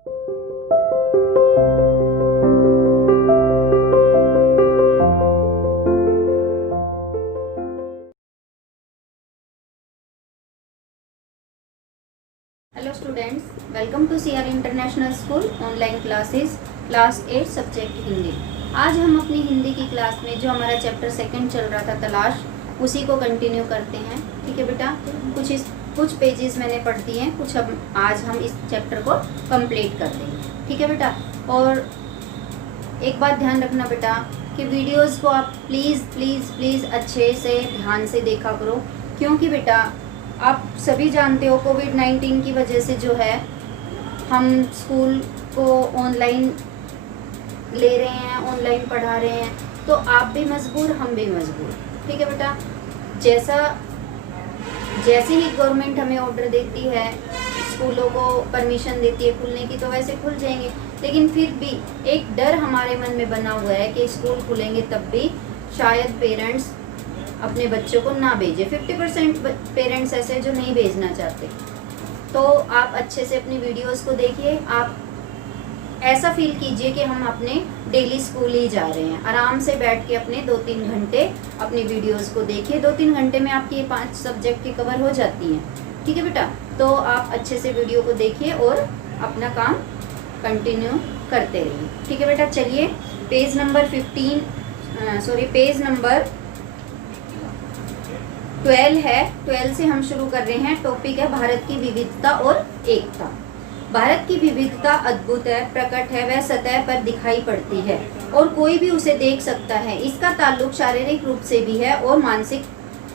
Hello students, welcome to CR international school online classes class 8 subject Hindi. आज हम अपनी हिंदी की क्लास में जो हमारा चैप्टर सेकंड चल रहा था तलाश, उसी को कंटिन्यू करते हैं। ठीक है बेटा, कुछ पेजेस मैंने पढ़ दिए हैं, कुछ अब आज हम इस चैप्टर को कंप्लीट कर देंगे। ठीक है बेटा, और एक बात ध्यान रखना बेटा कि वीडियोस को आप प्लीज़ प्लीज़ प्लीज़ अच्छे से ध्यान से देखा करो, क्योंकि बेटा आप सभी जानते हो कोविड-19 की वजह से जो है हम स्कूल को ऑनलाइन ले रहे हैं, ऑनलाइन पढ़ा रहे हैं, तो आप भी मजबूर, हम भी मजबूर। ठीक है बेटा, जैसे ही गवर्नमेंट हमें ऑर्डर देती है, स्कूलों को परमिशन देती है खुलने की, तो वैसे खुल जाएंगे, लेकिन फिर भी एक डर हमारे मन में बना हुआ है कि स्कूल खुलेंगे तब भी शायद पेरेंट्स अपने बच्चों को ना भेजें। 50% पेरेंट्स ऐसे जो नहीं भेजना चाहते। तो आप अच्छे से अपनी वीडियोस को देखिए, आप ऐसा फील कीजिए कि हम अपने डेली स्कूल ही जा रहे हैं। आराम से बैठ के अपने 2-3 घंटे अपनी वीडियोस को देखिए। 2-3 घंटे में आपकी ये 5 सब्जेक्ट की कवर हो जाती हैं। ठीक है बेटा, तो आप अच्छे से वीडियो को देखिए और अपना काम कंटिन्यू करते रहिए। ठीक है बेटा, चलिए पेज नंबर 12 है। 12 से हम शुरू कर रहे हैं। टॉपिक है भारत की विविधता और एकता। भारत की विविधता अद्भुत है, प्रकट है, वह सतह पर दिखाई पड़ती है और कोई भी उसे देख सकता है। इसका ताल्लुक शारीरिक रूप से भी है और मानसिक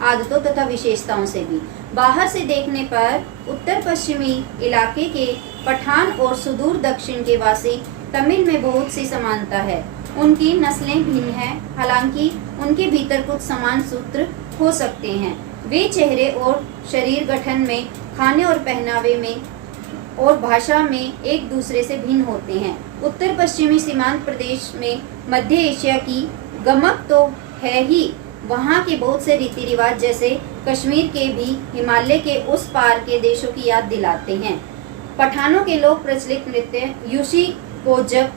आदतों तथा विशेषताओं से भी। बाहर से देखने पर उत्तर पश्चिमी इलाके के पठान और सुदूर दक्षिण के वासी तमिल में बहुत सी समानता है। उनकी नस्लें भिन्न हैं, हालांकि उनके भीतर कुछ समान सूत्र हो सकते हैं। वे चेहरे और शरीर गठन में, खाने और पहनावे में और भाषा में एक दूसरे से भिन्न होते हैं। उत्तर पश्चिमी सीमांत प्रदेश में मध्य एशिया की गमक तो है ही, वहाँ के बहुत से रीति रिवाज जैसे कश्मीर के भी हिमालय के उस पार के देशों की याद दिलाते हैं। पठानों के लोक प्रचलित नृत्य यूशी कोजक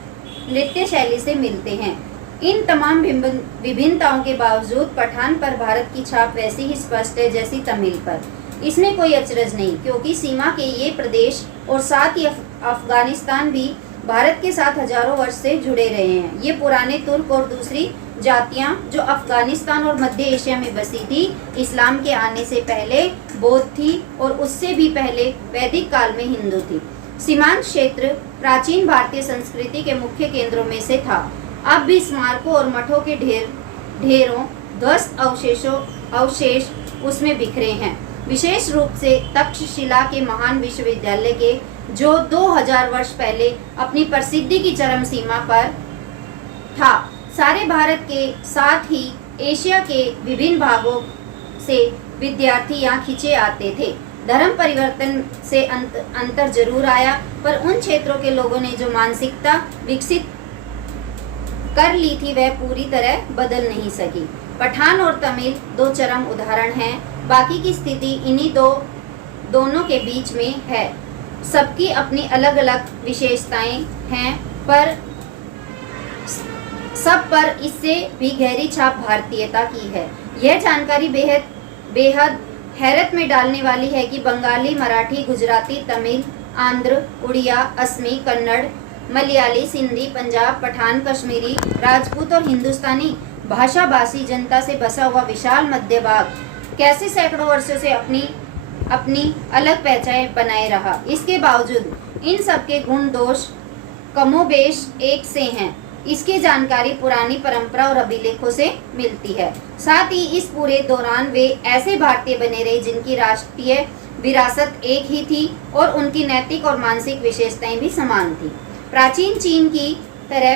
नृत्य शैली से मिलते हैं। इन तमाम विभिन्नताओं के बावजूद पठान पर भारत की छाप वैसी ही स्पष्ट है जैसी तमिल पर। इसमें कोई अचरज नहीं, क्योंकि सीमा के ये प्रदेश और साथ ही अफगानिस्तान भी भारत के साथ हजारों वर्ष से जुड़े रहे हैं। ये पुराने तुर्क और दूसरी जातियां जो अफगानिस्तान और मध्य एशिया में बसी थी, इस्लाम के आने से पहले बौद्ध थी और उससे भी पहले वैदिक काल में हिंदू थी। सीमांत क्षेत्र प्राचीन भारतीय संस्कृति के मुख्य केंद्रों में से था। अब भी स्मारकों और मठों के ढेरों ध्वस्त अवशेष उसमें बिखरे हैं। विशेष रूप से तक्षशिला के महान विश्वविद्यालय के, जो 2000 वर्ष पहले अपनी प्रसिद्धि की चरम सीमा पर था। सारे भारत के साथ ही एशिया के विभिन्न भागों से विद्यार्थी यहाँ खिंचे आते थे। धर्म परिवर्तन से अंतर जरूर आया, पर उन क्षेत्रों के लोगों ने जो मानसिकता विकसित कर ली थी वह पूरी तरह बदल नहीं सकी। पठान और तमिल 2 चरम उदाहरण हैं। बाकी की स्थिति इन्हीं दोनों के बीच में है। सबकी अपनी अलग अलग विशेषताएं हैं, पर सब पर इससे भी गहरी छाप भारतीयता की है। यह जानकारी बेहद हैरत में डालने वाली है कि बंगाली, मराठी, गुजराती, तमिल, आंध्र, उड़िया, असमी, कन्नड़, मलयाली, सिंधी, पंजाब, पठान, कश्मीरी, राजपूत और हिंदुस्तानी भाषाभाषी जनता से बसा हुआ विशाल मध्य भाग कैसे सैकड़ों वर्षों से अपनी अलग पहचान बनाए रहा। इसके बावजूद इन सबके गुण दोष कमोबेश एक से हैं। इसकी जानकारी पुरानी परंपरा और अभिलेखों से मिलती है। साथ ही इस पूरे दौरान वे ऐसे भारतीय बने रहे जिनकी राष्ट्रीय विरासत एक ही थी और उनकी नैतिक और मानसिक विशेषताएं भी समान थी। प्राचीन चीन की तरह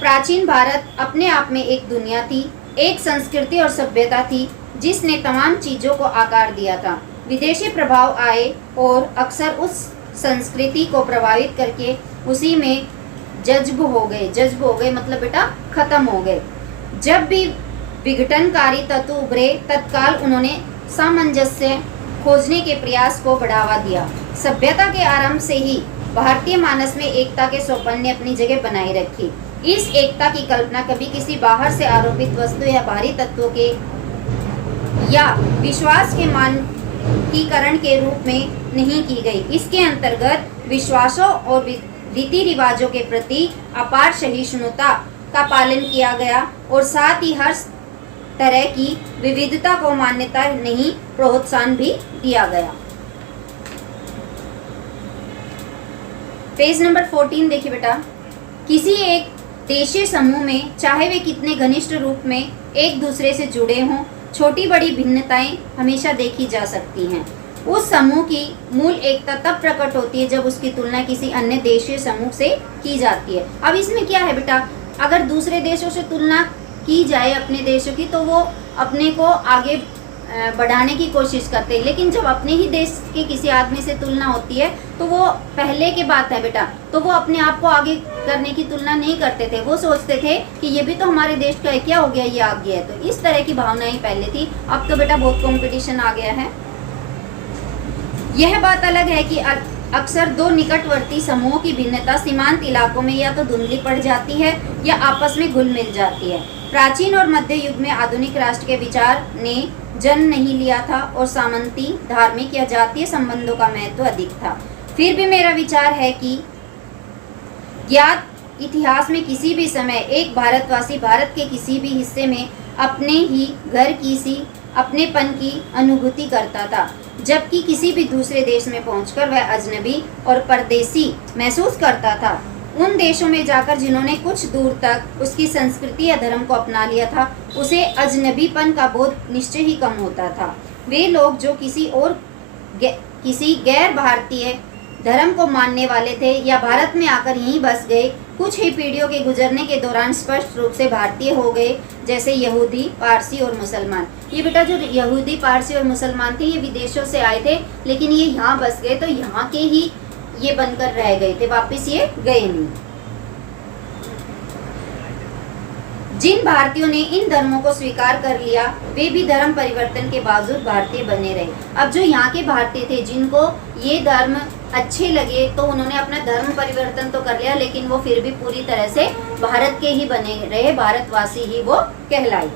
प्राचीन भारत अपने आप में एक दुनिया थी, एक संस्कृति और सभ्यता थी जिसने तमाम चीजों को आकार दिया था। विदेशी प्रभाव आए और अक्सर उस संस्कृति को प्रभावित करके उसी में जज्ब हो गए मतलब बेटा खत्म हो गए। जब भी विघटनकारी तत्व उभरे, तत्काल उन्होंने सामंजस्य खोजने के प्रयास को बढ़ावा दिया। सभ्यता के आरंभ से ही भारतीय मानस में एकता के सोपान ने अपनी जगह बनाए रखी। इस एकता की कल्पना कभी किसी बाहर से आरोपित वस्तु या बाहरी तत्वों के या विश्वास के मानकीकरण के रूप में नहीं की गई। इसके अंतर्गत विश्वासों और रीति रिवाजों के प्रति अपार सहिष्णुता का पालन किया गया और साथ ही हर तरह की विविधता को मान्यता नहीं प्रोत्साहन भी दिया गया। पेज नंबर 14 देखिए बेटा। किसी एक देशीय समूह में चाहे वे कितने घनिष्ठ रूप में एक दूसरे से जुड़े हों, छोटी बड़ी भिन्नताएं हमेशा देखी जा सकती हैं। उस समूह की मूल एकता तब प्रकट होती है जब उसकी तुलना किसी अन्य देशीय समूह से की जाती है। अब इसमें क्या है बेटा, अगर दूसरे देशों से तुलना की जाए अपने देशों की तो वो अपने को आगे बढ़ाने की कोशिश करते हैं, लेकिन जब अपने ही देश के किसी आदमी से तुलना होती है तो वो पहले की बात है बेटा, तो वो अपने आप को आगे करने की तुलना नहीं करते थे। वो सोचते थे कि ये भी तो हमारे देश का है, क्या हो गया, ये आ गया है। तो इस तरह की भावनाएं पहले थी। अब तो बेटा बहुत कंपटीशन आ गया है। यह बात अलग है कि अक्सर दो निकटवर्ती समूहों की भिन्नता सीमांत इलाकों में या तो धुंधली पड़ जाती है या आपस में घुल मिल जाती है। प्राचीन और मध्य युग में आधुनिक राष्ट्र के विचार ने जन्म नहीं लिया था और सामंती, धार्मिक या जातीय संबंधों का महत्व अधिक था। फिर भी मेरा विचार है कि ज्ञात इतिहास में किसी भी समय एक भारतवासी भारत के किसी भी हिस्से में अपने ही घर की सी अपनेपन की अनुभूति करता था, जबकि किसी भी दूसरे देश में पहुंचकर वह अजनबी और परदेसी महसूस करता था। उन देशों में जाकर जिन्होंने कुछ दूर तक उसकी संस्कृति या धर्म को अपना लिया था, उसे अजनबीपन का बोध निश्चय ही कम होता था। वे लोग जो किसी गैर भारतीय धर्म को मानने वाले थे या भारत में आकर यहीं बस गए, कुछ ही पीढ़ियों के गुजरने के दौरान स्पष्ट रूप से भारतीय हो गए, जैसे यहूदी, पारसी और मुसलमान। ये बेटा जो यहूदी, पारसी और मुसलमान थे ये विदेशों से आए थे, लेकिन ये यहाँ बस गए तो यहाँ के ही ये बनकर रह गए थे, वापस ये गए नहीं। जिन भारतीयों ने इन धर्मों को स्वीकार कर लिया वे भी धर्म परिवर्तन के बावजूद भारतीय बने रहे। अब जो यहाँ के भारतीय थे जिनको ये धर्म अच्छे लगे तो उन्होंने अपना धर्म परिवर्तन तो कर लिया, लेकिन वो फिर भी पूरी तरह से भारत के ही बने रहे, भारतवासी ही वो कहलाई।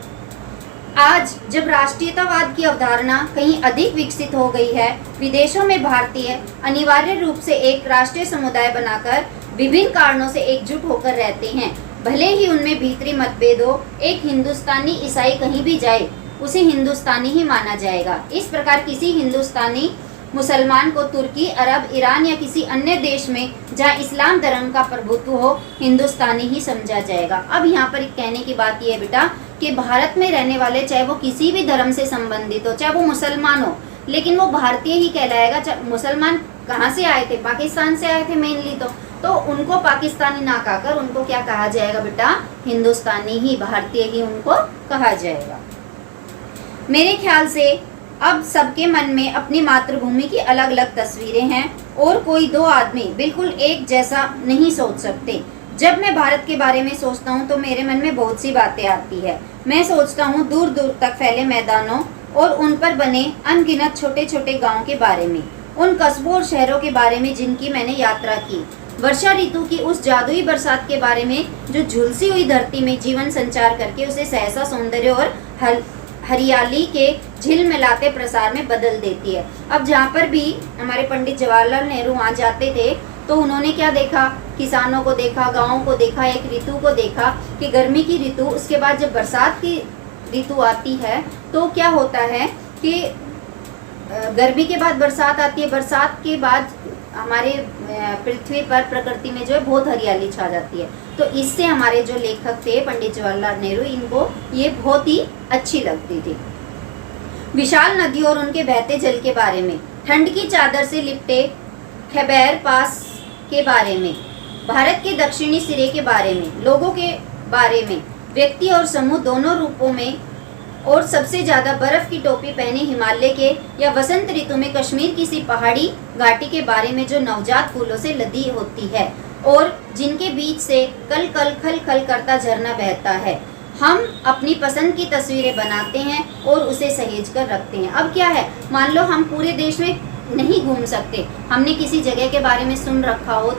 आज जब राष्ट्रीयतावाद की अवधारणा कहीं अधिक विकसित हो गई है, विदेशों में भारतीय अनिवार्य रूप से एक राष्ट्रीय समुदाय बनाकर विभिन्न कारणों से एकजुट होकर रहते हैं, भले ही उनमें भीतरी मतभेद हो। एक हिंदुस्तानी ईसाई कहीं भी जाए उसे हिंदुस्तानी ही माना जाएगा। इस प्रकार किसी हिंदुस्तानी मुसलमान को तुर्की, अरब, ईरान या किसी अन्य देश में जहाँ इस्लाम धर्म का प्रभुत्व हो हिंदुस्तानी ही समझा जाएगा। अब यहाँ पर एक कहने की बात यह है बेटा कि भारत में रहने वाले चाहे वो किसी भी धर्म से संबंधित हो, चाहे वो मुसलमान हो, लेकिन वो भारतीय ही कहलाएगा। मुसलमान कहाँ से आए थे? पाकिस्तान से आए थे मेनली, तो उनको पाकिस्तानी ना कहकर उनको क्या कहा जाएगा बेटा? हिंदुस्तानी ही, भारतीय ही उनको कहा जाएगा। मेरे ख्याल से अब सबके मन में अपनी मातृभूमि की अलग अलग तस्वीरें हैं और कोई दो आदमी बिल्कुल एक जैसा नहीं सोच सकते। जब मैं भारत के बारे में सोचता हूँ तो मेरे मन में बहुत सी बातें आती है। मैं सोचता हूँ दूर दूर तक फैले मैदानों और उन पर बने अनगिनत छोटे छोटे गाँव के बारे में, उन कस्बों और शहरों के बारे में जिनकी मैंने यात्रा की, वर्षा ऋतु की उस जादुई बरसात के बारे में जो झुलसी हुई धरती में जीवन संचार करके उसे सहसा सौंदर्य और हरियाली के झिलमिलाते प्रसार में बदल देती है। अब जहाँ पर भी हमारे पंडित जवाहरलाल नेहरू वहाँ जाते थे तो उन्होंने क्या देखा? किसानों को देखा, गाँव को देखा, एक ऋतु को देखा कि गर्मी की ऋतु, उसके बाद जब बरसात की ऋतु आती है तो क्या होता है कि गर्मी के बाद बरसात आती है, बरसात के बाद हमारे पृथ्वी पर प्रकृति में जो है बहुत हरियाली छा जाती है। तो इससे हमारे जो लेखक थे पंडित जवाहरलाल नेहरू, इनको ये बहुत ही अच्छी लगती थी। विशाल नदी और उनके बहते जल के बारे में, ठंड की चादर से लिपटे खैबर पास के बारे में, भारत के दक्षिणी सिरे के बारे में, लोगों के बारे में, व्यक्ति और समूह दोनों रूपों में, और सबसे ज्यादा बर्फ की टोपी पहने हिमालय के या वसंत ऋतु में कश्मीर की सी पहाड़ी घाटी के बारे में जो नवजात फूलों से लदी होती है और जिनके बीच से कल कल खल खल करता झरना बहता है। हम अपनी पसंद की तस्वीरें बनाते हैं और उसे सहेज कर रखते हैं। अब क्या है, मान लो हम पूरे देश में नहीं घूम सकते। हमने किसी जगह के बारे में सुन रखा हो,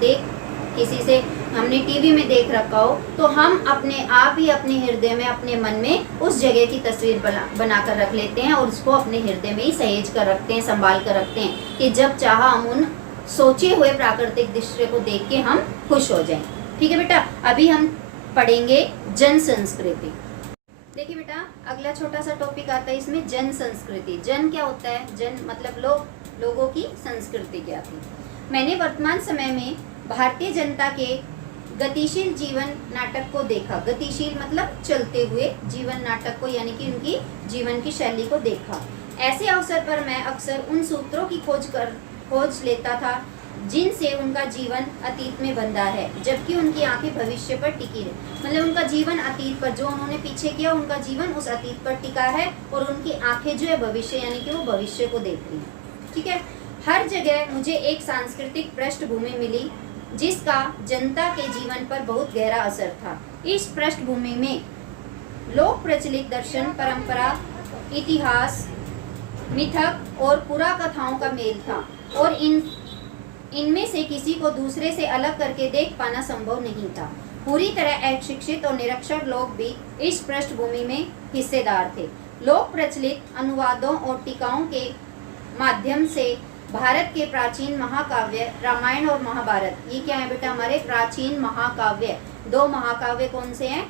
किसी से हमने टीवी में देख रखा हो, तो हम अपने आप ही अपने हृदय में, अपने मन में उस जगह की तस्वीर बना कर रख लेते हैं और उसको अपने हृदय में ही सहेज कर रखते हैं, संभाल कर रखते हैं कि जब चाहा हम उन सोचे हुए प्राकृतिक दृश्य को देख के हम खुश हो जाएं। ठीक है बेटा, अभी हम पढ़ेंगे जन संस्कृति। देखिए बेटा, अगला छोटा सा टॉपिक आता है इसमें, जन संस्कृति। जन क्या होता है? जन मतलब लोग, लोगों की संस्कृति क्या थी। मैंने वर्तमान समय में भारतीय जनता के गतिशील जीवन नाटक को देखा। गतिशील मतलब चलते हुए जीवन नाटक को, यानी कि उनकी जीवन की शैली को देखा। ऐसे अवसर पर मैं अक्सर उन सूत्रों की खोज लेता था जिनसे उनका जीवन अतीत में बंधा है, जबकि उनकी आंखें भविष्य पर टिकी है। मतलब उनका जीवन अतीत पर, जो उन्होंने पीछे किया, उनका जीवन उस अतीत पर टिका है और उनकी आंखें जो है भविष्य, यानी कि वो भविष्य को देख रही हैं। ठीक है। हर जगह मुझे एक सांस्कृतिक पृष्ठभूमि मिली जिसका जनता के जीवन पर बहुत गहरा असर था। इस पृष्ठभूमि में लोक प्रचलित दर्शन, परंपरा, इतिहास, मिथक और पुरा कथाओं का मेल था और इनमें से किसी को दूसरे से अलग करके देख पाना संभव नहीं था। पूरी तरह अशिक्षित और निरक्षर लोग भी इस पृष्ठभूमि में हिस्सेदार थे। लोक प्रचलित अनुवादों और टीकाओं के माध्यम से भारत के प्राचीन महाकाव्य रामायण और महाभारत, ये क्या है बेटा? हमारे प्राचीन महाकाव्य। दो महाकाव्य कौन से हैं?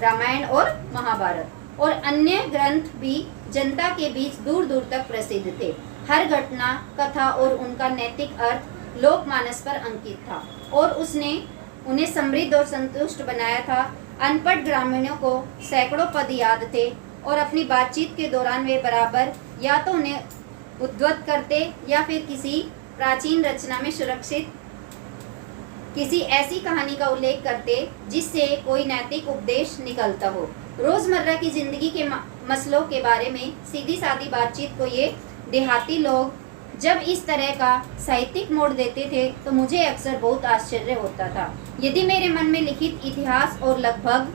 रामायण और महाभारत। और अन्य ग्रंथ भी जनता के बीच दूर दूर तक प्रसिद्ध थे। हर घटना, कथा और उनका नैतिक अर्थ लोकमानस पर अंकित था और उसने उन्हें समृद्ध और संतुष्ट बनाया था। अनपढ़ ग्रामीणों को सैकड़ों पद याद थे और अपनी बातचीत के दौरान वे बराबर या तो उन्हें उद्धृत करते या फिर किसी प्राचीन रचना में सुरक्षित किसी ऐसी कहानी का उल्लेख करते जिससे कोई नैतिक उपदेश निकलता हो। रोजमर्रा की जिंदगी के मसलों के बारे में सीधी सादी बातचीत को ये देहाती लोग जब इस तरह का साहित्यिक मोड़ देते थे तो मुझे अक्सर बहुत आश्चर्य होता था। यदि मेरे मन में लिखित इतिहास और लगभग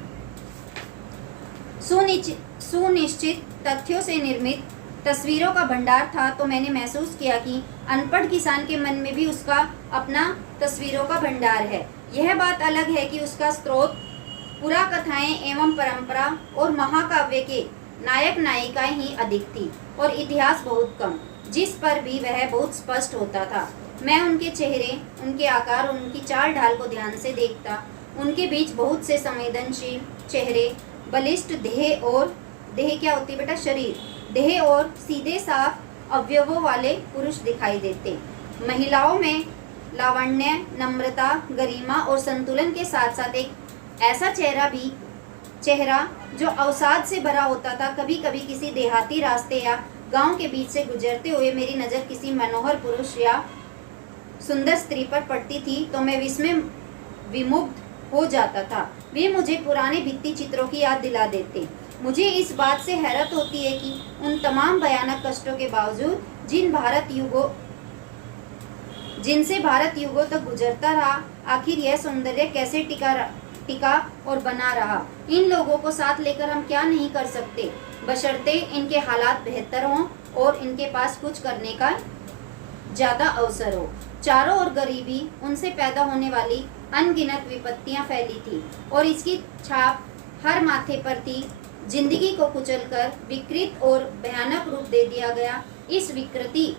सुनिश्चित तथ्यों से निर्मित तस्वीरों का भंडार था तो मैंने महसूस किया कि अनपढ़ किसान के मन में भी उसका अपना तस्वीरों का भंडार है। यह बात अलग है कि उसका स्रोत पुरा कथाएं एवं परंपरा और महाकाव्य के नायक नायिकाएं ही अधिक थी और इतिहास बहुत कम, जिस पर भी वह बहुत स्पष्ट होता था। मैं उनके चेहरे, उनके आकार और उनकी चाल ढाल को ध्यान से देखता। उनके बीच बहुत से संवेदनशील चेहरे, बलिष्ठ देह और देह क्या होती है बेटा? शरीर, देह और सीधे साफ अवयवों वाले पुरुष दिखाई देते। महिलाओं में लावण्य, नम्रता, गरिमा और संतुलन के साथ साथ एक ऐसा चेहरा जो अवसाद से भरा होता था। कभी कभी किसी देहाती रास्ते या गांव के बीच से गुजरते हुए मेरी नज़र किसी मनोहर पुरुष या सुंदर स्त्री पर पड़ती थी तो मैं विस्मय विमुग्ध हो जाता था। वे मुझे पुराने भित्ति चित्रों की याद दिला देते। मुझे इस बात से हैरत होती है कि उन तमाम भयानक कष्टों के बावजूद जिनसे भारत युगों तक गुजरता रहा, आखिर यह सौंदर्य कैसे टिका और बना रहा। इन लोगों को साथ लेकर हम क्या नहीं कर सकते, बशर्ते इनके हालात बेहतर हों और इनके पास कुछ करने का ज़्यादा अवसर हो। चारों ओर गरीबी, उनसे पैदा होने वाली अनगिनत विपत्तियां फैली थी और इसकी छाप हर माथे पर थी। जिंदगी को कुचलकर विकृत और भयानक रूप दे दिया गया। इस विकृति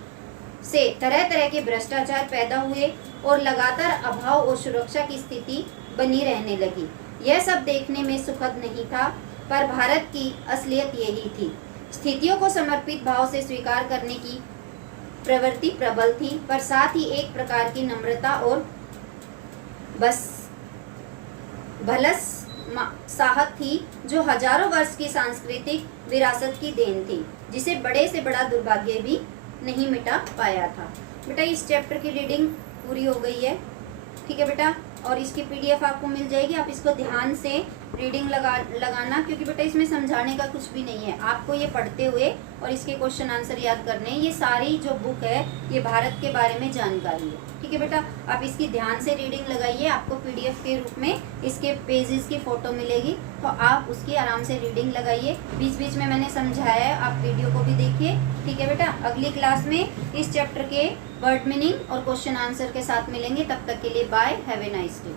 से तरह तरह के भ्रष्टाचार पैदा हुए और लगातार अभाव और सुरक्षा की स्थिति बनी रहने लगी। यह सब देखने में सुखद नहीं था, पर भारत की असलियत यही थी। स्थितियों को समर्पित भाव से स्वीकार करने की प्रवृत्ति प्रबल थी, पर साथ ही एक प्रकार की नम्रता और भलस साहत थी जो हजारों वर्ष की सांस्कृतिक विरासत की देन थी, जिसे बड़े से बड़ा दुर्भाग्य भी नहीं मिटा पाया था। बेटा इस चैप्टर की रीडिंग पूरी हो गई है, ठीक है बेटा, और इसकी PDF आपको मिल जाएगी। आप इसको ध्यान से रीडिंग लगाना, क्योंकि बेटा इसमें समझाने का कुछ भी नहीं है, आपको ये पढ़ते हुए और इसके क्वेश्चन आंसर याद करने हैं। ये सारी जो बुक है ये भारत के बारे में जानकारी है, ठीक है बेटा। आप इसकी ध्यान से रीडिंग लगाइए, आपको पीडीएफ के रूप में इसके पेजेस की फोटो मिलेगी, तो आप उसकी आराम से रीडिंग लगाइए। बीच बीच में मैंने समझाया है, आप वीडियो को भी देखिए, ठीक है बेटा। अगली क्लास में इस चैप्टर के वर्ड मीनिंग और क्वेश्चन आंसर के साथ मिलेंगे, तब तक के लिए bye, have a nice day.